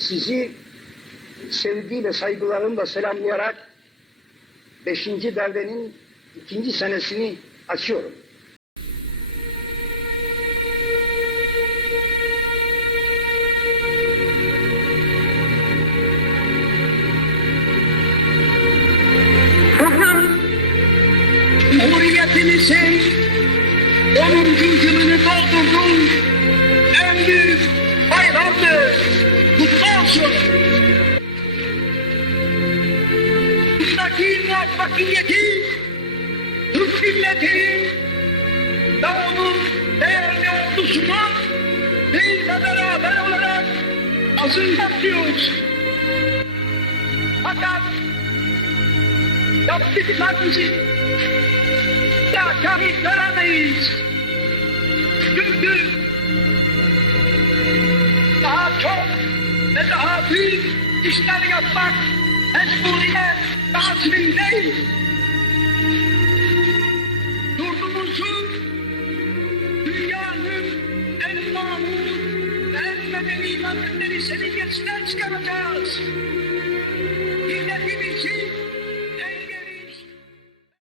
Sizi sevgi ve saygılarımla selamlayarak 5. devrenin 2. senesini açıyorum. Bugün Cumhuriyetimizin 10. yılını doldurdum. En büyük bayramdır. Kutlu olsun. Buradaki muvaffakiyeti Türk milleti ve onun değerli ordusuna bizle beraber olarak azınlatıyoruz. Fakat yaptıklarımızı da kayıt veremeyiz. Çünkü daha çok ve daha büyük işler yapmak mecburiyet ve azmindeyiz. Yurdumuzu dünyanın en mamur ve en medeni devletleri seviyesinden çıkaracağız. Milletimizi